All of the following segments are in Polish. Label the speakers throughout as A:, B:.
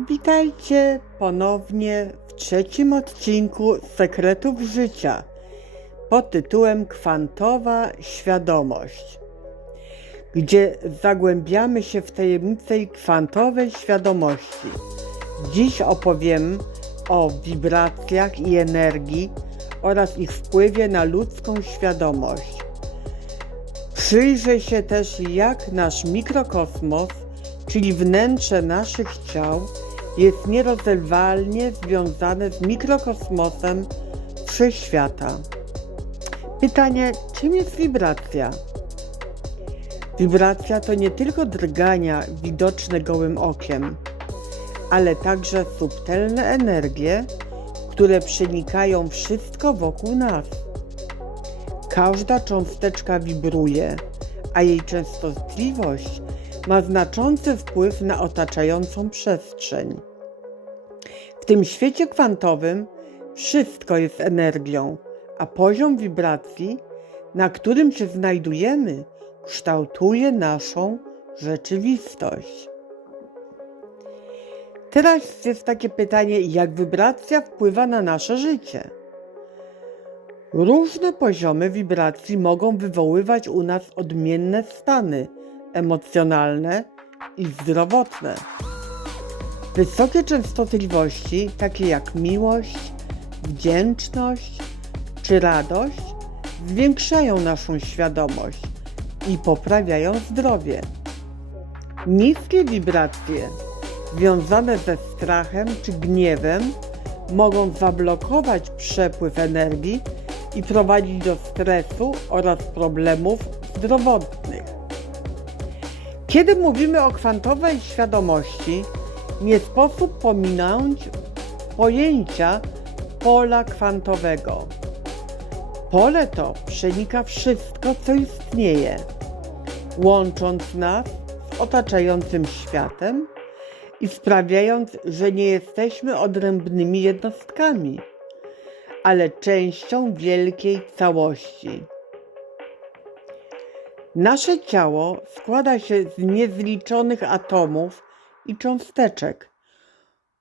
A: Witajcie ponownie w trzecim odcinku Sekretów Życia pod tytułem Kwantowa Świadomość, gdzie zagłębiamy się w tajemnicę kwantowej świadomości. Dziś opowiem o wibracjach i energii oraz ich wpływie na ludzką świadomość. Przyjrzę się też, jak nasz mikrokosmos, czyli wnętrze naszych ciał, jest nierozerwalnie związane z mikrokosmosem wszechświata. Pytanie, czym jest wibracja? Wibracja to nie tylko drgania widoczne gołym okiem, ale także subtelne energie, które przenikają wszystko wokół nas. Każda cząsteczka wibruje, a jej częstotliwość ma znaczący wpływ na otaczającą przestrzeń. W tym świecie kwantowym wszystko jest energią, a poziom wibracji, na którym się znajdujemy, kształtuje naszą rzeczywistość. Teraz jest takie pytanie, jak wibracja wpływa na nasze życie. Różne poziomy wibracji mogą wywoływać u nas odmienne stany emocjonalne i zdrowotne. Wysokie częstotliwości, takie jak miłość, wdzięczność czy radość, zwiększają naszą świadomość i poprawiają zdrowie. Niskie wibracje związane ze strachem czy gniewem mogą zablokować przepływ energii i prowadzić do stresu oraz problemów zdrowotnych. Kiedy mówimy o kwantowej świadomości, nie sposób pominąć pojęcia pola kwantowego. Pole to przenika wszystko, co istnieje, łącząc nas z otaczającym światem i sprawiając, że nie jesteśmy odrębnymi jednostkami, ale częścią wielkiej całości. Nasze ciało składa się z niezliczonych atomów i cząsteczek,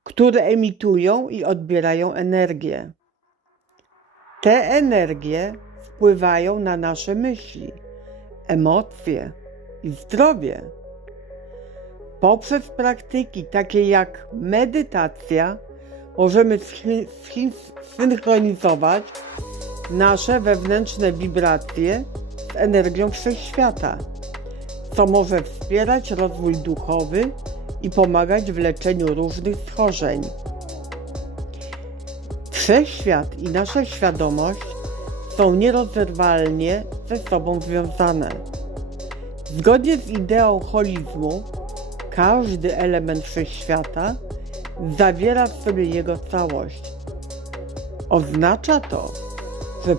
A: które emitują i odbierają energię. Te energie wpływają na nasze myśli, emocje i zdrowie. Poprzez praktyki takie jak medytacja możemy synchronizować nasze wewnętrzne wibracje z energią wszechświata, co może wspierać rozwój duchowy i pomagać w leczeniu różnych schorzeń. Wszechświat i nasza świadomość są nierozerwalnie ze sobą związane. Zgodnie z ideą holizmu, każdy element wszechświata zawiera w sobie jego całość. Oznacza to,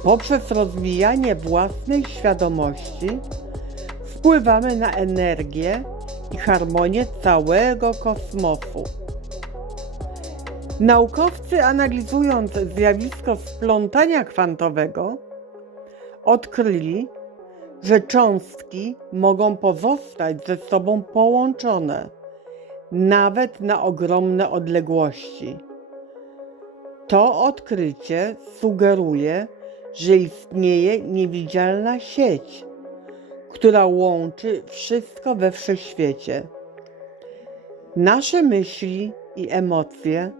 A: poprzez rozwijanie własnej świadomości wpływamy na energię i harmonię całego kosmosu. Naukowcy analizując zjawisko splątania kwantowego odkryli, że cząstki mogą pozostać ze sobą połączone nawet na ogromne odległości. To odkrycie sugeruje, że istnieje niewidzialna sieć, która łączy wszystko we wszechświecie. Nasze myśli i emocje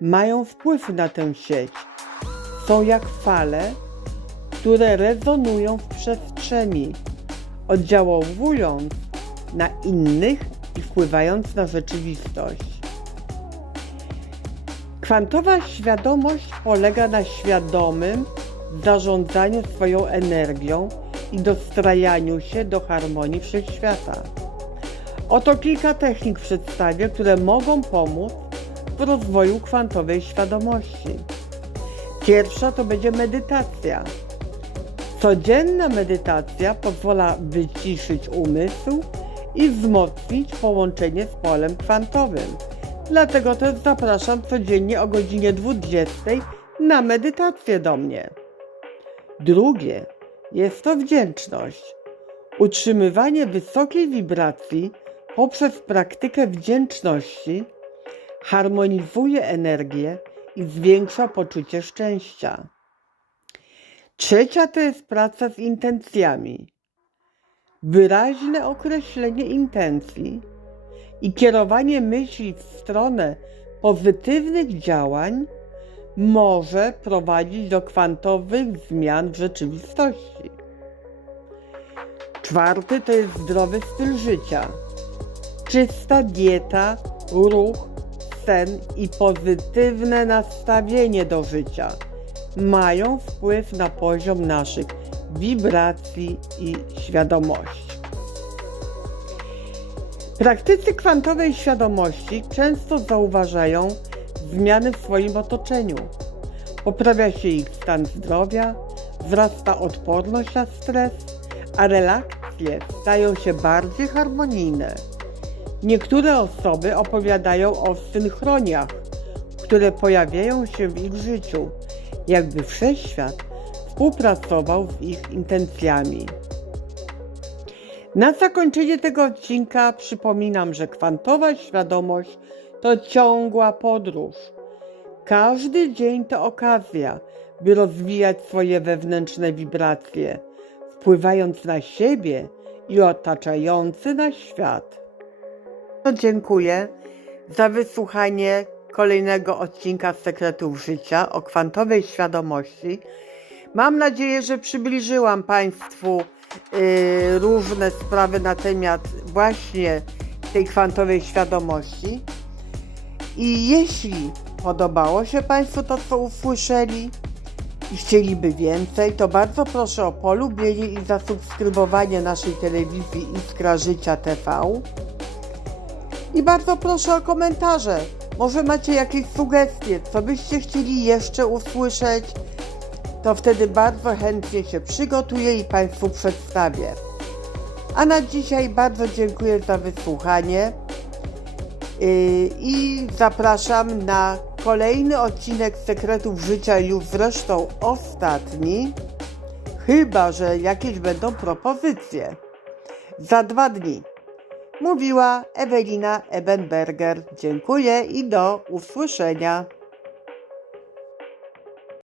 A: mają wpływ na tę sieć. Są jak fale, które rezonują w przestrzeni, oddziałowując na innych i wpływając na rzeczywistość. Kwantowa świadomość polega na świadomym zarządzaniu swoją energią i dostrajaniu się do harmonii wszechświata. Oto kilka technik przedstawię, które mogą pomóc w rozwoju kwantowej świadomości. Pierwsza to będzie medytacja. Codzienna medytacja pozwala wyciszyć umysł i wzmocnić połączenie z polem kwantowym. Dlatego też zapraszam codziennie o godzinie 20 na medytację do mnie. Drugie jest to wdzięczność. Utrzymywanie wysokiej wibracji poprzez praktykę wdzięczności harmonizuje energię i zwiększa poczucie szczęścia. Trzecia to jest praca z intencjami. Wyraźne określenie intencji i kierowanie myśli w stronę pozytywnych działań może prowadzić do kwantowych zmian w rzeczywistości. Czwarty to jest zdrowy styl życia. Czysta dieta, ruch, sen i pozytywne nastawienie do życia mają wpływ na poziom naszych wibracji i świadomości. Praktycy kwantowej świadomości często zauważają zmiany w swoim otoczeniu. Poprawia się ich stan zdrowia, wzrasta odporność na stres, a relacje stają się bardziej harmonijne. Niektóre osoby opowiadają o synchroniach, które pojawiają się w ich życiu, jakby wszechświat współpracował z ich intencjami. Na zakończenie tego odcinka przypominam, że kwantowa świadomość to ciągła podróż. Każdy dzień to okazja, by rozwijać swoje wewnętrzne wibracje, wpływając na siebie i otaczający nas świat. No, dziękuję za wysłuchanie kolejnego odcinka Sekretów Życia o kwantowej świadomości. Mam nadzieję, że przybliżyłam Państwu y, różne sprawy na temat właśnie tej kwantowej świadomości. I jeśli podobało się Państwu to, co usłyszeli i chcieliby więcej, to bardzo proszę o polubienie i zasubskrybowanie naszej telewizji Iskra Życia TV. I bardzo proszę o komentarze. Może macie jakieś sugestie, co byście chcieli jeszcze usłyszeć, to wtedy bardzo chętnie się przygotuję i Państwu przedstawię. A na dzisiaj bardzo dziękuję za wysłuchanie i zapraszam na kolejny odcinek Sekretów Życia, już zresztą ostatni, chyba że jakieś będą propozycje. Za dwa dni. Mówiła Ewelina Ebenberger. Dziękuję i do usłyszenia.